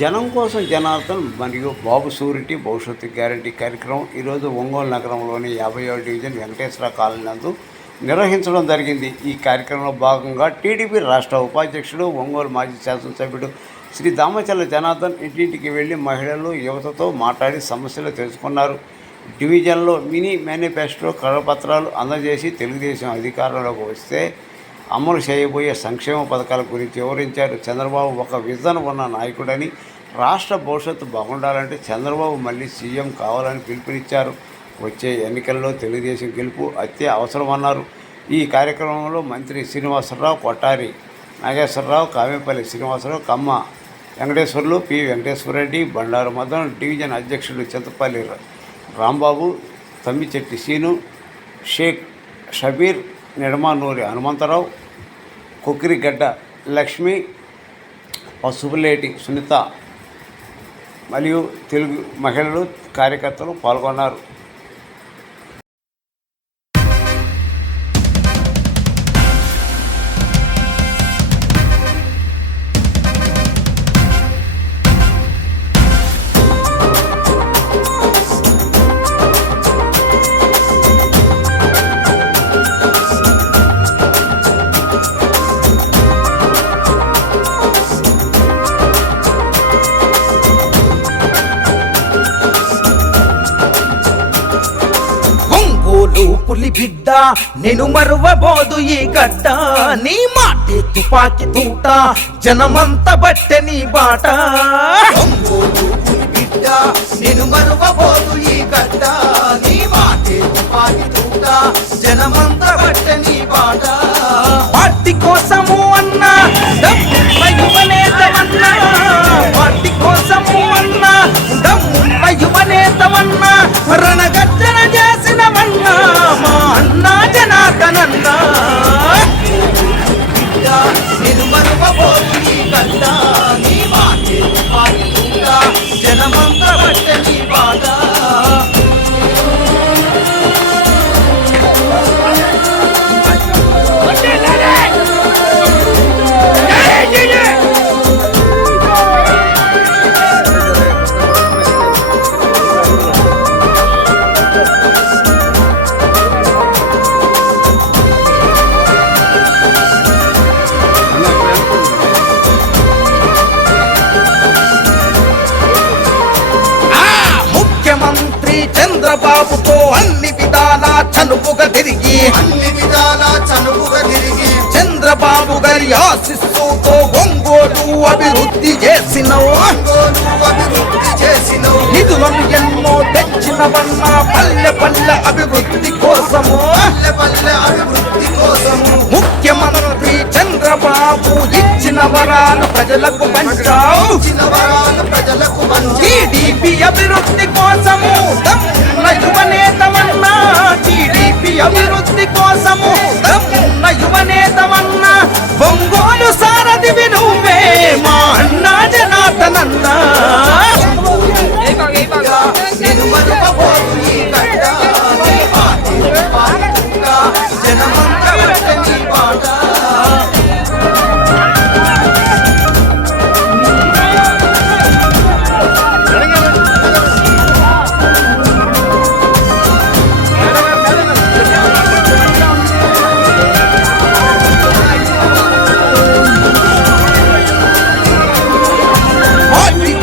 జనం కోసం జనార్దన్ మరియు బాబు షూరిటీ భవిష్యత్తు గ్యారంటీ కార్యక్రమం ఈరోజు ఒంగోలు నగరంలోని 57వ డివిజన్ వెంకటేశ్వర కాలనీ నందు నిర్వహించడం జరిగింది. ఈ కార్యక్రమంలో భాగంగా టీడీపీ రాష్ట్ర ఉపాధ్యక్షుడు ఒంగోలు మాజీ శాసనసభ్యుడు శ్రీ దామచర్ల జనార్దన్ ఇంటింటికి వెళ్లి మహిళలు యువతతో మాట్లాడి సమస్యలు తెలుసుకున్నారు. డివిజన్లో మినీ మేనిఫెస్టో కరపత్రాలు అందజేసి తెలుగుదేశం అధికారంలోకి వస్తే అమలు చేయబోయే సంక్షేమ పథకాల గురించి వివరించారు. చంద్రబాబు ఒక విజన్ ఉన్న నాయకుడని, రాష్ట్ర భవిష్యత్తు బాగుండాలంటే చంద్రబాబు మళ్ళీ సీఎం కావాలని పిలుపునిచ్చారు. వచ్చే ఎన్నికల్లో తెలుగుదేశం గెలుపు అత్య అవసరమన్నారు. ఈ కార్యక్రమంలో మంత్రి శ్రీనివాసరావు, కొట్టారి నాగేశ్వరరావు, కామేపల్లి శ్రీనివాసరావు, కమ్మ వెంకటేశ్వర్లు, పి వెంకటేశ్వరరెడ్డి, బండారు మదన్, డివిజన్ అధ్యక్షుడు చింతపల్లి రాంబాబు, తమ్మిచెట్టి సీను, షేక్ షబీర్, నిడమానూరి హనుమంతరావు, కొక్కిరిగడ్డ లక్ష్మి, పసుపులేటి సునీత మరియు తెలుగు మహిళలు కార్యకర్తలు పాల్గొన్నారు. పులి బిడ్డ నేను మరువబోదు ఈ గడ్డ, నీ మాటే తుపాకి తూట జనమంత బట్టె నీ బాట. పులి బిడ్డ నేను మరువబోదు ఈ గడ్డ, నీ మాటే తుపాకి తూట జనమంత బట్టె నీ బాట. పార్టీ కోసము అన్నా దమ్మున్న యువనేతమన్నా, పార్టీ కోసము అన్నా దమ్మున్న యువనేతమన్నా, రణగర్జన చేసినవన్నా మా అన్నా జనార్దనన్నా. నేను మరువబోదు ఈ గడ్డ, నీ మాటే తుపాకి తూట జనమంత బట్టె నీ బాట. చంద్రబాబుతో అన్ని విధాలా చనుపుగా తిరిగి చంద్రబాబు గారి ఆశీస్సుతో ఒంగోలు అభివృద్ధి చేసినవు, నిధులను ఎన్నో తెచ్చినవన్నా పల్లె పల్లె అభివృద్ధి కోసము. ముఖ్యమంత్రి చంద్రబాబు ఇచ్చిన వరాలు ప్రజలకు పంచావు, టీడీపీ అభివృద్ధి కోసము దమ్మున్న యువనేతమన్నా, టీడీపీ అభివృద్ధి కోసము దమ్మున్న యువనేతమన్నా, ఒంగోలు సారథివి నువ్వే మా అన్నా జనార్దనన్నా. నేను మరువబోదు ఈ గడ్డ, నీ మాటే తుపాకి తూట జనమంత బట్టె నీ బాట.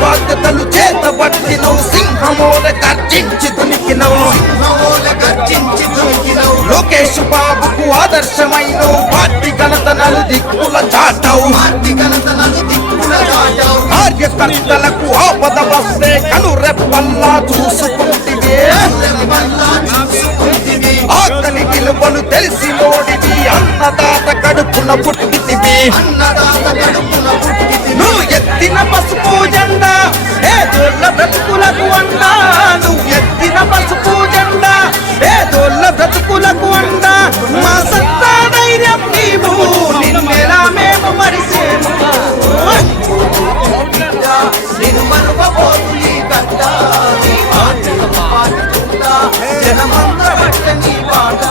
బాధ్యతలు చేతబట్టినవు, సింహమోల గర్జించి దునికినవు, లోకేష్ బాబుకు ఆదర్శమైనవు, పార్టీ ఘనత నలుదిక్కుల చాటవు, కార్యకర్తలకు ఆపద వస్తే కనురెప్పల్లా చూసుకుంటివే, ఆకలి విలువలు తెలిసి నోడివి, అన్నదాత కడుపున పుట్టితివి. నువ్వు ఎత్తిన పసుపు జెండా పేదోళ్ళ బ్రతుకులకు అండా, నువ్వు ఎత్తిన పసుపు జెండా పేదోళ్ళ బ్రతుకులకు అండా, మా సత్తా ధైర్యం నీవు, నిన్నెలా మేము మరిసేము. నేను మరువబోదు ఈ గడ్డ, నీ మాటే తుపాకి తూట జనమంత బట్టె నీ బాట.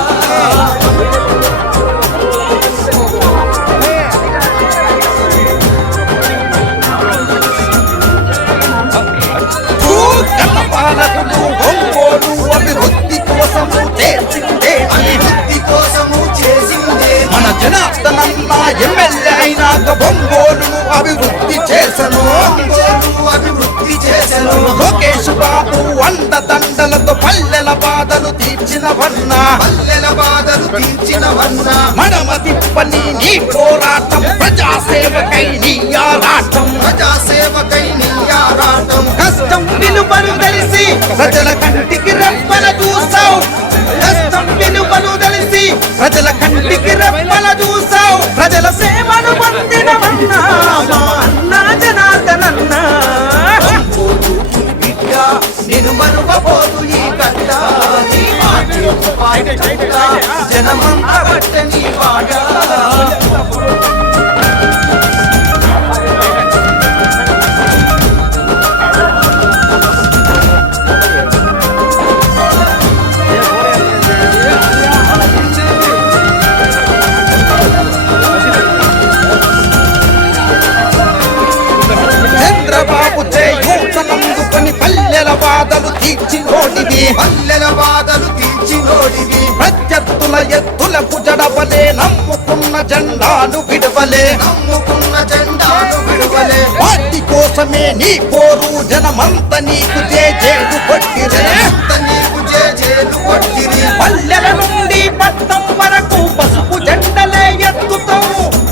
చేసను, అభివృద్ధి చేసను. లోకేష్ బాబు అండదండలతో పల్లెల బాధలు తీర్చినవన్నా, పల్లెల బాధలు తీర్చినవన్నా. మడమ తిప్పని నీ పోరాటం, ప్రజాసేవకై నీ ఆరాటం, ప్రజాసేవకై నీ ఆరాటం. కష్టం విలువలు తెలిసి ప్రజల కంటికి రెప్పల చూసావు, కష్టం విలువలు తెలిసి ప్రజల కంటికి రెప్పల చూసావు. ప్రజల సేవను పొందినవన్నా మా అన్నా జనార్దనన్నా. బిడ్డ నేను మరువబోదు ఈ గడ్డ, నీ మాట జనమంతా బట్ట నీ పాట. చంద్రబాబు చేయూతనందుకొని పల్లెల బాధలు తీర్చినోడివి, పల్లెల బాధలు తీర్చినోడివి. ప్రత్యర్థుల ఎత్తులకు జడవలే, నమ్ముకున్న జెండాను విడవలే, నమ్ముకున్న జెండాను విడవలే. పార్టీ కోసమే నీ పోరు, జనమంత నీకు జేజేలు కొట్టిరే, నీకు జేజేలు కొట్టిరి. పల్లెల నుండి పట్నం వరకు పసుపు జెండలే ఎత్తుతాం,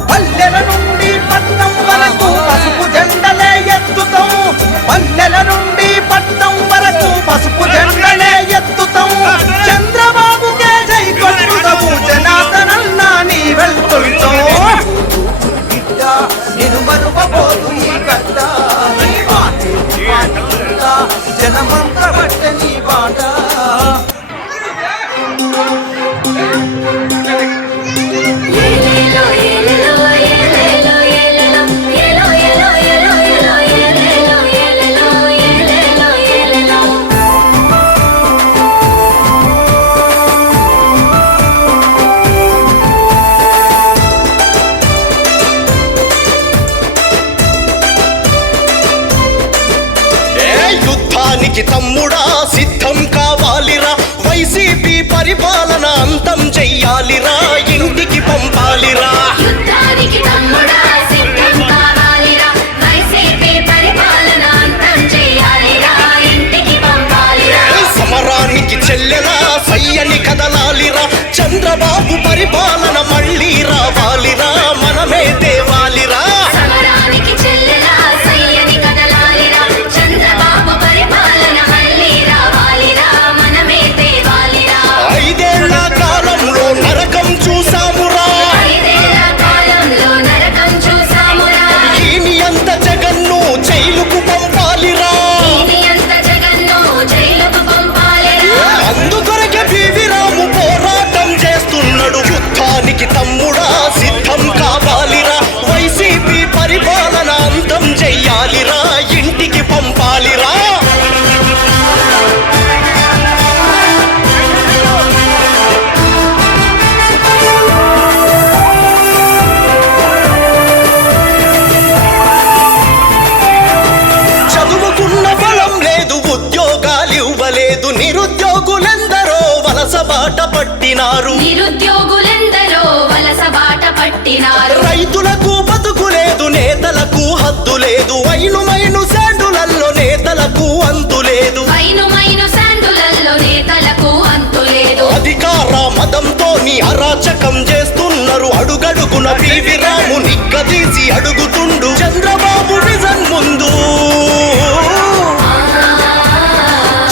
పల్లెల నుండి పట్నం వరకు పసుపు జెండలే ఎత్తుతాం, పల్లెల నుండి పట్నం వరకు పసుపు జెండలే ఎత్తుతాం. చంద్రబాబుకే జై కొట్టుదవు, జనార్దనన్నా నీ వెళ్తుంటాం. బిడ్డ నేను మరువబోదు ఈ గడ్డ, నీ మాట జనమంతా బట్ట నీ బాట. యుద్ధానికి తమ్ముడా సిద్ధం కావాలిరా, వైసీపీ పరిపాలన అంతం చెయ్యాలిరా, ఇంటికి పంపాలిరా. యుద్ధానికి తమ్ముడా సిద్ధం కావాలిరా, వైసీపీ పరిపాలన అంతం చెయ్యాలిరా, ఇంటికి పంపాలిరా. సమరానికి చెల్లెలా సయ్యని కదలాలిరా, చంద్రబాబు పరిపాలన మళ్ళీ రావాలిరా, మనమే తేవాలిరా. సమరానికి చెల్లెలా సయ్యని కదలాలిరా, చంద్రబాబు పరిపాలన మళ్ళీ రావాలిరా, మనమే తేవాలిరా. 5 ఏళ్ల కాలంలో నరకం చూసామురా, 5 ఏళ్ల కాలంలో నరకం చూసామురా. ఈని అంత జగన్ను జైలుకు పంపాలిరా, ఈని అంత జగన్ను జైలుకు పంపాలిరా. అందుకొరకే పివి రాము పోరాటం చేస్తున్నాడు. యుద్ధానికి తమ్ముడా సిద్ధం కావాలిరా, వైసీపీ పరిపాలన అంతం చెయ్యాలిరా, ఇంటికి పంపాలిరా. చదువుకున్న ఫలం లేదు, ఉద్యోగాలు ఇవ్వలేదు, నిరుద్యోగులెందరో వలస బాట పట్టినారు, నిరుద్యోగులెందరో వలస బాట పట్టినారు. రైతులకు బతుకు లేదు, నేతలకు హద్దు లేదు, వైను శాండులల్లో నేతలకు అంతు లేదు, వైను శాండులల్లో నేతలకు అంతులేదు. అధికార మదంతో నీ అరాచకం చేస్తున్నారు, అడుగడుగున పివి రాము నిగ్గదీసి అడుగుతుండు, చంద్రబాబు విజన్ ముందు,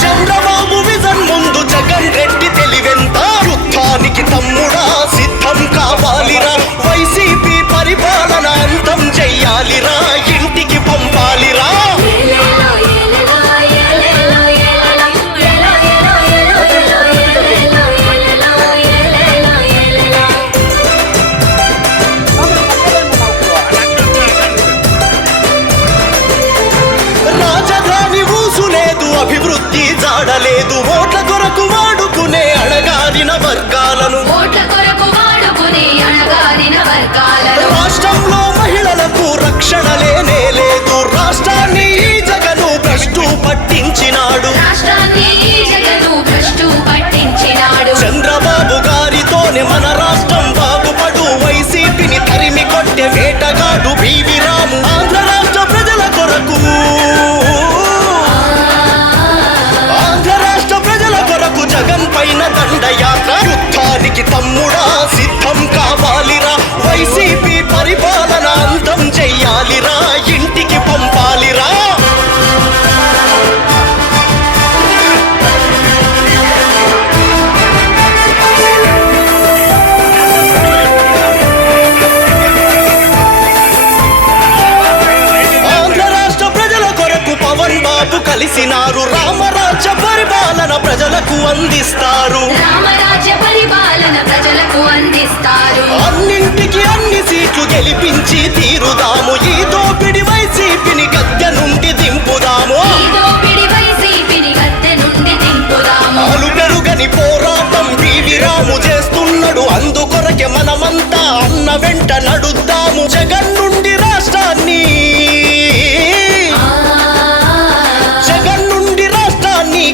చంద్రబాబు విజన్ ముందు జగన్ రెడ్డి తెలివెంత. యుద్ధానికి తమ్ముడా సిద్ధం కావాలిరా, వైసీపీ పరిపాలన అంతం చెయ్యాలిరా, ఇంటికి పంపాలిరా. ఏలేలో ఏలేలో ఏలేలో ఏలేలో ఏలేలో ఏలేలో ఏలేలో ఏలేలో ఏలేలో. రాజధాని ఊసులేదు, అభివృద్ధి జాడలేదు, ఓట్ల కొరకు వాడుకునే అణగారిన వర్గాలను, ఓట్ల కొరకు వాడుకునే అణగారిన వర్గాలను. రాష్ట్రంలో మహిళలకు రక్షణ లేనే లేదు, రాష్ట్రాన్ని ఈ జగను భ్రష్టు పట్టించినాడు, రాష్ట్రాన్ని ఈ జగను భ్రష్టు పట్టించినాడు. చంద్రబాబు గారితోనే మన రాష్ట్రం బాగుపడు, వైసీపీని తరిమి కొట్టే వేటగాడు పివి రాము. ఆంధ్ర రాష్ట్ర ప్రజల చేసినారు రామరాజ్య పరిపాలన ప్రజలకు అందిస్తారు రామరాజ్య పరిపాలన ప్రజలకు అందిస్తారు అన్నింటికి అన్ని సీట్లు గెలిపించి తీరుదాము ఈ దోపిడి వైసీపీని గద్దె నుండి దింపుదాము ఈ దోపిడి వైసీపీని గద్దె నుండి దింపుదాము అలు పెరుగని పోరాటం పివి రాము చేస్తున్నాడు అందుకొరకే మనమంతా అన్న వెంట నడుద్దాము జగన్ నుండి రాష్ట్రాన్ని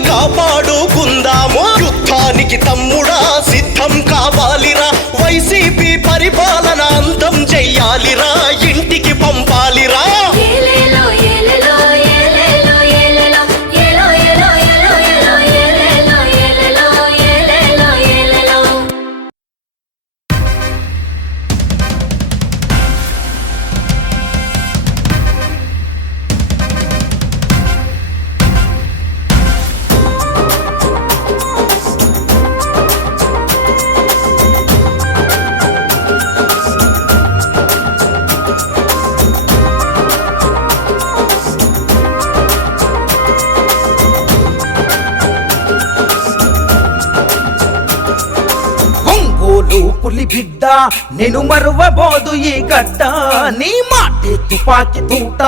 కాపాడుకుందాము యుద్ధానికి తమ్ముడా సిద్ధం కావాలిరా వైసీపీ పరిపాలన అంతం చెయ్యాలిరా ఇంటికి పంపాలిరా ఏలేలో ఏలేలో ఏలేలో ఏలేలో ఏలో ఏలో ఏలో ఏలో ఏలేలో ఏలేలో ఏలేలో ఏలేలో ఒంగోలు పులి బిడ్డ నేను మరువబోదు ఈ గడ్డ నీ మాటే తుపాకి తూట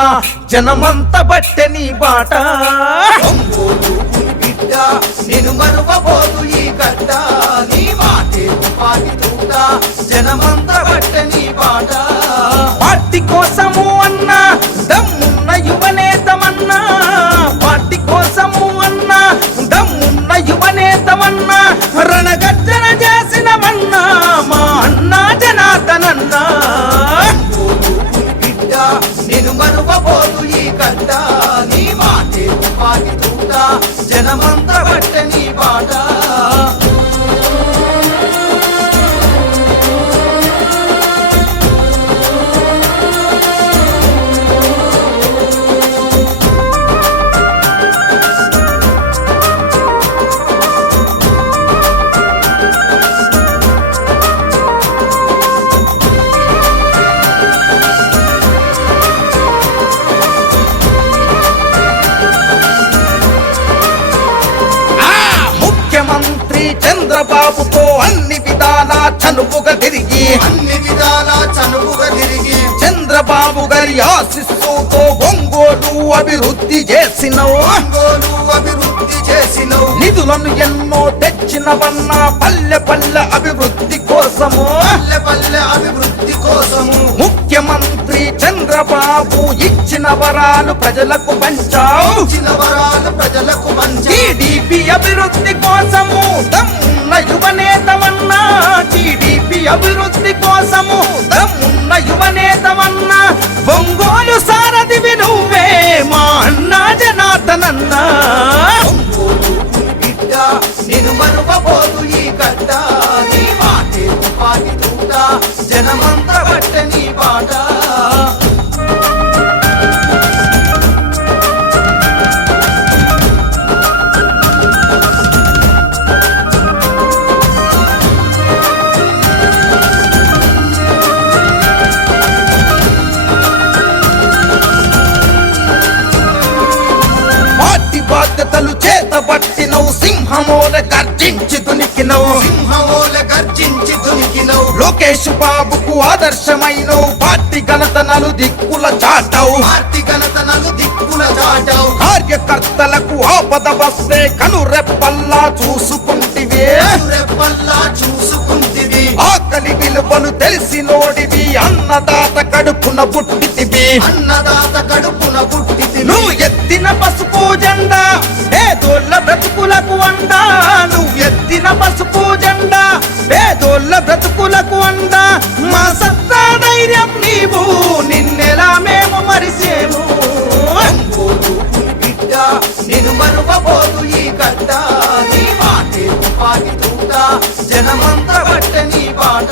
జనమంత బట్టె నీ బాట ఒంగోలు పులి బిడ్డ నేను మరువబోదు ఈ గడ్డ నీ మాటే తుపాకి తూట జనమంత బట్టె నీ బాట పార్టీ కోసము అన్నా దమ్మున్న యువనేతమన్నా పార్టీ కోసము అన్నా దమ్మున్న యువనేతమన్నా రణగర్జన చేసినవన్నా మా అన్నా జనార్దనన్నా బిడ్డ నేను మరువబోదు ఈ గడ్డ నీ మాటే తుపాకి తూట జనమంత బట్టె నీ బాట ముఖ్యమంత్రి చంద్రబాబుతో అన్ని విధాలా చనువుగా తిరిగి చంద్రబాబు గారి ఆశీస్సుతో ఒంగోలు అభివృద్ధి చేసినవు నిధులను ఎన్నో తెచ్చినవన్నా పల్లె పల్లె అభివృద్ధి కోసము ముఖ్యమంత్రి చంద్రబాబు ఇచ్చిన వరాలు ప్రజలకు పంచావు టీడీపీ అభివృద్ధి కోసము దమ్మున్న యువనేతమన్నా టీడీపీ అభివృద్ధి కోసము దమ్మున్న యువనేతమన్నా ఒంగోలు సారథివి నువ్వే మా అన్నా జనార్దనన్నా బిడ్డ నేను మరువబోదు ఈ గడ్డ నీ మాటే తుపాకి తూట జనమంత బట్టె నీ బాట బాధ్యతలు చేతబట్టినవు సింహమోల గర్జించి దునికినవు లోకేష్ బాబుకు ఆదర్శమైనవు పార్టీ ఘనతనలు దిక్కుల చాటావు కార్యకర్తలకు ఆపద వస్తే కనురెప్పల్లా చూసుకుంటివే ఆకలి విలువలు తెలిసినోడివి అన్నదాత కడుపున పుట్టితివి నువ్వు ఎత్తిన పసుపు జెండా పేదోళ్ళ బ్రతుకులకు అండా నువ్వు ఎత్తిన పసుపు జెండా పేదోళ్ళ బ్రతుకులకు అండా మా సత్తా ధైర్యం నీవు నిన్నెలా మేము మరిసేము బిడ్డ నేను మరువబోదు ఈ గడ్డ నీ మాటే తుపాకి తూట జనమంత బట్టె నీ బాట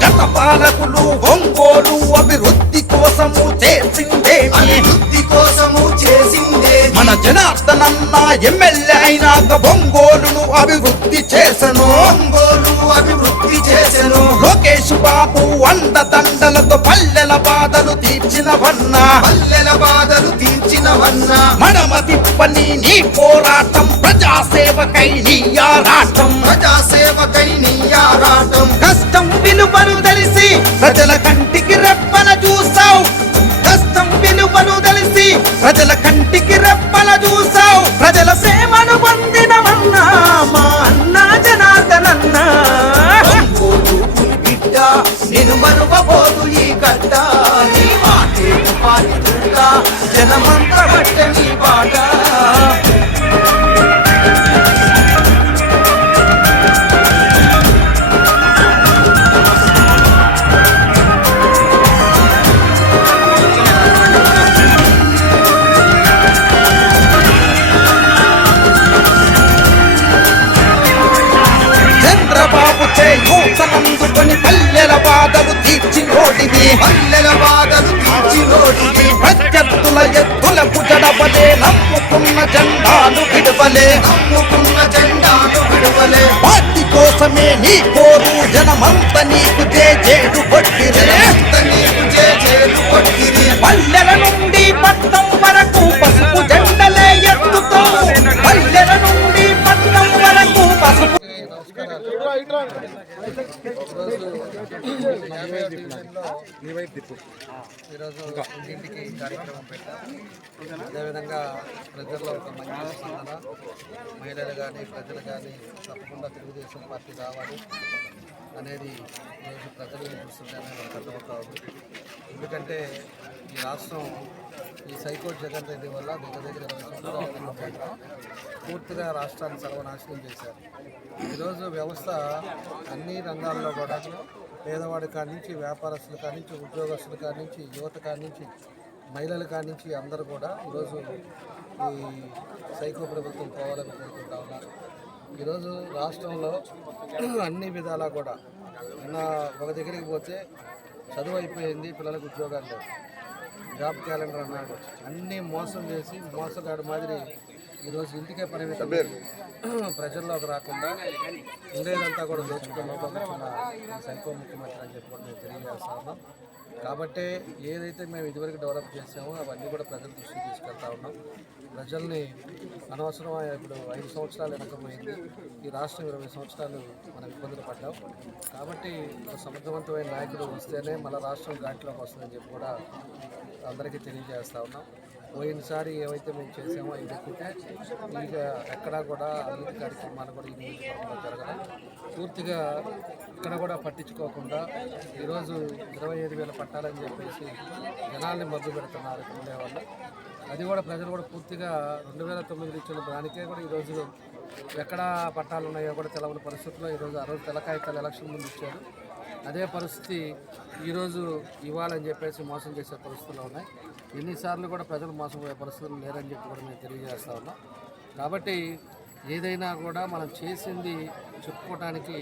గత పాలకులు ఒంగోలు అభివృద్ధి కోసము చేసిందే మన జనార్దనన్న ఎమ్మెల్యే అయినాక ఒంగోలును అభివృద్ధి చేసెను లోకేష్ బాబు అండదండలతో పల్లెల బాధలు తీర్చినవన్నా మడమ తిప్పని నీ పోరాటం ప్రజాసేవకై నీ ఆరాటం కష్టం విలువలు తెలిసి ప్రజల కంటికి రెప్పల చూసావు ప్రజల కంటికి రెప్పల చూసావు ప్రజల సేవను పొందినవన్నా మా అన్న జనార్దనన్నా బిడ్డ నేను మరువబోదు ఈ గడ్డ నీ మాటే పాటిగా జనమంతా బట్ట నీ బాట యూతనందుకొని పల్లెల బాధలు తీర్చినోడివి ప్రత్యర్థుల ఎత్తులకు జడబలే నమ్ముకున్న జెండాను విడవలే పార్టీ కోసమే నీ కోరు జనమంత నీకు జేజేడు కొట్టిరే పల్లెల నుండి పట్నం వరకు పసుపు జెండలే ఎత్తుతో పల్లెల నుండి పట్నం వరకు పసుపు ఈరోజు ఇంటింటికి కార్యక్రమం పెట్టాం. అదేవిధంగా ప్రజల్లో ఒక మంచి స్పందన, మహిళలు కానీ ప్రజలు కానీ తప్పకుండా తెలుగుదేశం పార్టీ రావాలి అనేది ఈరోజు ప్రజలు చూస్తుంటే మనకు అర్థమవుతా ఉంది. ఎందుకంటే ఈ రాష్ట్రం ఈ సైకో జగన్ రెడ్డి వల్ల దగ్గర 20 సంవత్సరాలు పూర్తిగా రాష్ట్రాన్ని సర్వనాశనం చేశారు. ఈరోజు వ్యవస్థ అన్ని రంగాల్లో కూడా పేదవాడి కాడి నుంచి, వ్యాపారస్తుల కాడి నుంచి, ఉద్యోగస్తుల కాడి నుంచి, యువత కాడి నుంచి, మహిళల కాడి నుంచి అందరూ కూడా ఈరోజు ఈ సైకో ప్రభుత్వం పోవాలని కోరుకుంటా ఉన్నారు. ఈరోజు రాష్ట్రంలో అన్ని విధాలా కూడా ఒక దగ్గరికి పోతే చదువు అయిపోయింది, పిల్లలకు ఉద్యోగాలు లేవు, జాబ్ క్యాలెండర్ అన్నాడు, అన్నీ మోసం చేసి మోసగాడు మాదిరి ఈరోజు ఇంటికే పరిమితం ప్రజల్లోకి రాకుండా ఉండేదంతా కూడా దోచుకున్న ఈ సైకో ముఖ్యమంత్రి అని చెప్పి మేము తెలియజేస్తా ఉన్నాం. కాబట్టి ఏదైతే మేము ఇదివరకు డెవలప్ చేసామో అవన్నీ కూడా ప్రజల దృష్టికి తీసుకెళ్తా ఉన్నాం. ప్రజల్ని అనవసరం ఇప్పుడు 5 సంవత్సరాలు వెనకపోయింది, ఈ రాష్ట్రం 20 సంవత్సరాలు మనం ఇబ్బందులు పడ్డాం. కాబట్టి ఒక సమర్థవంతమైన నాయకుడు వస్తేనే మన రాష్ట్రం ఘాట్లోకి వస్తుందని చెప్పి కూడా అందరికీ తెలియజేస్తూ ఉన్నాం. పోయినసారి ఏవైతే మేము చేసామో ఇది ఎక్కితే ఇక ఎక్కడా కూడా అభివృద్ధి కార్యక్రమాలు కూడా ఈ నియోజకవర్గంలో జరగడం పూర్తిగా ఇక్కడ కూడా పట్టించుకోకుండా ఈరోజు 25,000 పట్టాలని చెప్పేసి జనాల్ని మబ్బు పెడుతున్నారు ఉండేవాళ్ళు. అది కూడా ప్రజలు కూడా పూర్తిగా 2009 ఇచ్చిన దానికే కూడా ఈరోజు ఎక్కడ పట్టాలు ఉన్నాయో కూడా తెలవని పరిస్థితుల్లో ఈరోజు ఆ రోజు తెలకాయితలు ఎలక్షన్ ముందు ఇచ్చారు. అదే పరిస్థితి ఈరోజు ఇవ్వాలని చెప్పేసి మోసం చేసే పరిస్థితులు ఉన్నాయి. ఎన్నిసార్లు కూడా ప్రజలు మోసపోయే పరిస్థితులు లేరని చెప్పి కూడా మేము తెలియజేస్తా ఉన్నాం. కాబట్టి ఏదైనా కూడా మనం చేసింది చెప్పుకోవడానికి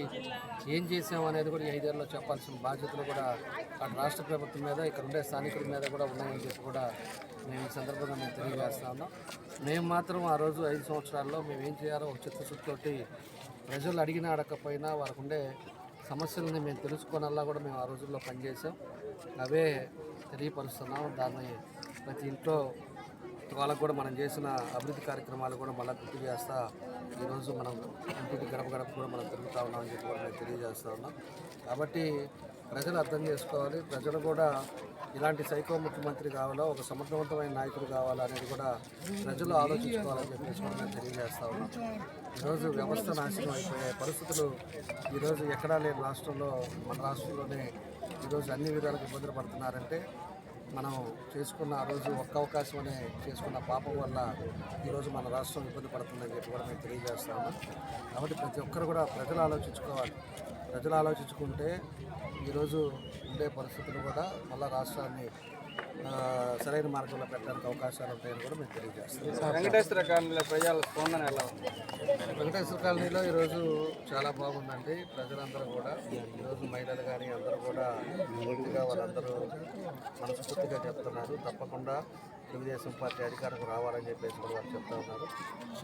ఏం చేసాం అనేది కూడా ఈ 5 ఏళ్ళలో చెప్పాల్సిన బాధ్యతలు కూడా అటు రాష్ట్ర ప్రభుత్వం మీద, ఇక్కడ ఉండే స్థానికుల మీద కూడా ఉన్నాయని చెప్పి కూడా మేము ఈ సందర్భంగా మేము తెలియజేస్తా ఉన్నాం. మేము మాత్రం ఆ రోజు 5 సంవత్సరాల్లో మేము ఏం చేయాలో ఒక చిత్తశుద్ధితోటి ప్రజలు అడిగినా అడగకపోయినా వారికి ఉండే సమస్యలని మేము తెలుసుకోనల్లా కూడా మేము ఆ రోజుల్లో పనిచేసాం. అవే తెలియపరుస్తున్నాం. దాన్ని ప్రతి ఇంట్లో వాళ్ళకు కూడా మనం చేసిన అభివృద్ధి కార్యక్రమాలు కూడా మళ్ళీ గుర్తు చేస్తా ఈరోజు మనం ఇంటికి గడప కూడా మనం తిరుగుతూ ఉన్నామని చెప్పి కూడా మేము తెలియజేస్తూ ఉన్నాం. కాబట్టి ప్రజలు అర్థం చేసుకోవాలి, ప్రజలు కూడా ఇలాంటి సైకో ముఖ్యమంత్రి కావాలో, ఒక సమర్థవంతమైన నాయకుడు కావాలా అనేది కూడా ప్రజలు ఆలోచించుకోవాలని చెప్పేసి కూడా మేము తెలియజేస్తూ ఉన్నాం. ఈరోజు వ్యవస్థ నాశనం అయిపోయే పరిస్థితులు ఈరోజు ఎక్కడా లేని రాష్ట్రంలో, మన రాష్ట్రంలోనే ఈరోజు అన్ని విధాలకు ఇబ్బందులు పడుతున్నారంటే మనం చేసుకున్న ఆ రోజు ఒక్క అవకాశం అనే చేసుకున్న పాపం వల్ల ఈరోజు మన రాష్ట్రం ఇబ్బంది పడుతుందని చెప్పి కూడా మేము తెలియజేస్తాము. కాబట్టి ప్రతి ఒక్కరు కూడా ప్రజలు ఆలోచించుకోవాలి. ప్రజలు ఆలోచించుకుంటే ఈరోజు ఉండే పరిస్థితులు కూడా మళ్ళీ రాష్ట్రాన్ని సరైన మార్గంలో పెట్టడానికి అవకాశాలు ఉంటాయని కూడా మేము తెలియజేస్తాం. వెంకటేశ్వర కాలనీలో ప్రజల స్పందన ఎలా ఉంది? వెంకటేశ్వర కాలనీలో ఈరోజు చాలా బాగుందండి. ప్రజలందరూ కూడా ఈరోజు మహిళలు కానీ అందరూ కూడా పూర్తిగా వాళ్ళందరూ మనస్ఫూర్తిగా చెప్తున్నారు. తప్పకుండా తెలుగుదేశం పార్టీ అధికారంలో రావాలని చెప్పేసి కూడా వారు చెప్తా ఉన్నారు.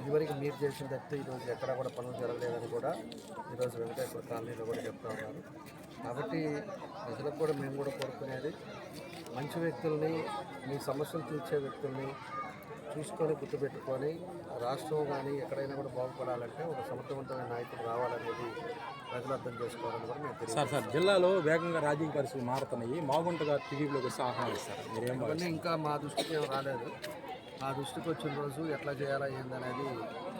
ఇదివరకు మీరు చేసిన తప్పితే ఈరోజు ఎక్కడా కూడా పనులు జరగలేదని కూడా ఈరోజు వెంకటేశ్వర కాలనీలో కూడా చెప్తా ఉన్నారు. కాబట్టి ప్రజలకు కూడా మేము కూడా కోరుకునేది మంచి వ్యక్తుల్ని, మీ సమస్యలు తీర్చే వ్యక్తుల్ని చూసుకొని గుర్తుపెట్టుకొని రాష్ట్రం కానీ ఎక్కడైనా కూడా బాగుపడాలంటే ఒక సమర్థవంతమైన నాయకుడు రావాలనేది ప్రజలు అర్థం చేసుకోవాలని కూడా మేము తెలియదు. సార్ జిల్లాలో వేగంగా రాజకీయ పరిస్థితులు మారుతున్నాయి. మాగుంటగా టీడీపీలోకి వస్తే ఆహ్వానిస్తారు. మీరేం ఇవన్నీ ఇంకా మా దృష్టికి ఏం రాలేదు. ఆ దృష్టికి వచ్చిన రోజు ఎట్లా చేయాలా ఏందనేది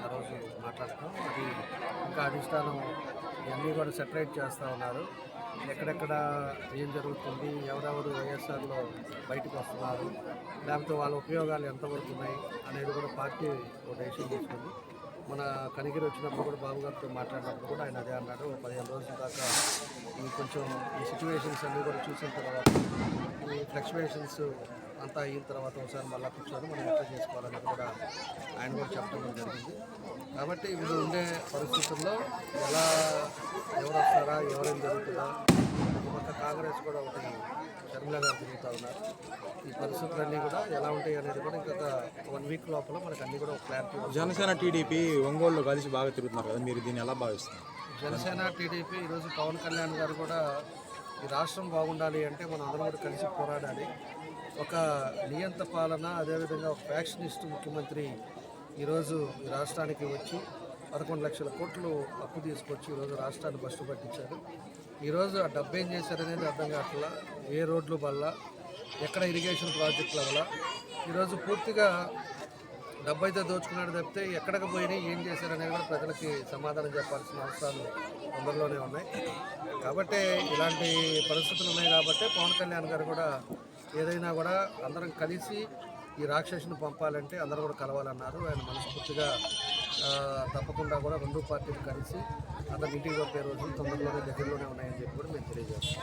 ఆ రోజు మాట్లాడతాం. అది ఇంకా అధిష్టానం ఇవన్నీ కూడా సెటరేట్ చేస్తూ ఉన్నారు. ఎక్కడెక్కడ ఏం జరుగుతుంది, ఎవరెవరు వైఎస్ఆర్లో బయటకు వస్తున్నారు, లేకపోతే వాళ్ళ ఉపయోగాలు ఎంతవరకు ఉన్నాయి అనేది కూడా పార్టీ ఒక డెసిషన్ తీసుకుంది. మన కనిగిరి వచ్చినప్పుడు కూడా బాబు గారితో మాట్లాడినప్పుడు కూడా ఆయన అదే అన్నాడు. 15 రోజుల దాకా కొంచెం ఈ సిచ్యువేషన్స్ అన్నీ కూడా చూసిన తర్వాత ఈ ఫ్లక్చువేషన్స్ అంతా అయిన తర్వాత ఒకసారి మళ్ళీ కూర్చొని మనం ఎట్లా చేసుకోవాలని కూడా ఆయన కూడా చెప్పడం జరిగింది. కాబట్టి వీళ్ళు ఉండే పరిస్థితుల్లో ఎవరు వస్తారా, ఎవరేం జరుగుతుందా, ఒక కాంగ్రెస్ కూడా ఒకటి షర్మిల గారు తిరుగుతూ ఉన్నారు. ఈ పరిస్థితులన్నీ కూడా ఎలా ఉంటాయి అనేది కూడా ఇంకొక 1 వీక్ లోపల మనకు అన్నీ కూడా ఒక క్లారిటీ. జనసేన టీడీపీ ఒంగోలులో కలిసి బాగా తిరుగుతున్నారు కదా, మీరు దీన్ని ఎలా భావిస్తున్నారు? జనసేన టీడీపీ ఈరోజు పవన్ కళ్యాణ్ గారు కూడా ఈ రాష్ట్రం బాగుండాలి అంటే మనం అందరం కూడా కలిసి పోరాడాలి. ఒక నియంత పాలన, అదేవిధంగా ఒక ఫ్యాక్షనిస్ట్ ముఖ్యమంత్రి ఈరోజు ఈ రాష్ట్రానికి వచ్చి 11 లక్షల కోట్లు అప్పు తీసుకొచ్చి ఈరోజు రాష్ట్రాన్ని బస్టు పట్టించారు. ఈరోజు ఆ డబ్బు ఏం చేశారనేది అర్థం కావట్లా. ఏ రోడ్లు వల్ల, ఎక్కడ ఇరిగేషన్ ప్రాజెక్టుల వల్ల ఈరోజు పూర్తిగా డబ్బు అయితే దోచుకున్నాడు తప్పితే ఎక్కడికి పోయినాయి, ఏం చేశారనేది కూడా ప్రజలకి సమాధానం చెప్పాల్సిన అవసరాలు తొందరలోనే ఉన్నాయి. కాబట్టి ఇలాంటి పరిస్థితులు ఉన్నాయి కాబట్టి పవన్ కళ్యాణ్ గారు కూడా ఏదైనా కూడా అందరం కలిసి ఈ రాక్షసుని పంపాలంటే అందరూ కూడా కలవాలన్నారు. ఆయన మనస్ఫూర్తిగా తప్పకుండా కూడా 2 పార్టీలు కలిసి అతను ఇంటికి పంపే రోజులు తొందరలోనే దగ్గరలోనే ఉన్నాయని చెప్పి కూడా మేము తెలియజేస్తాం.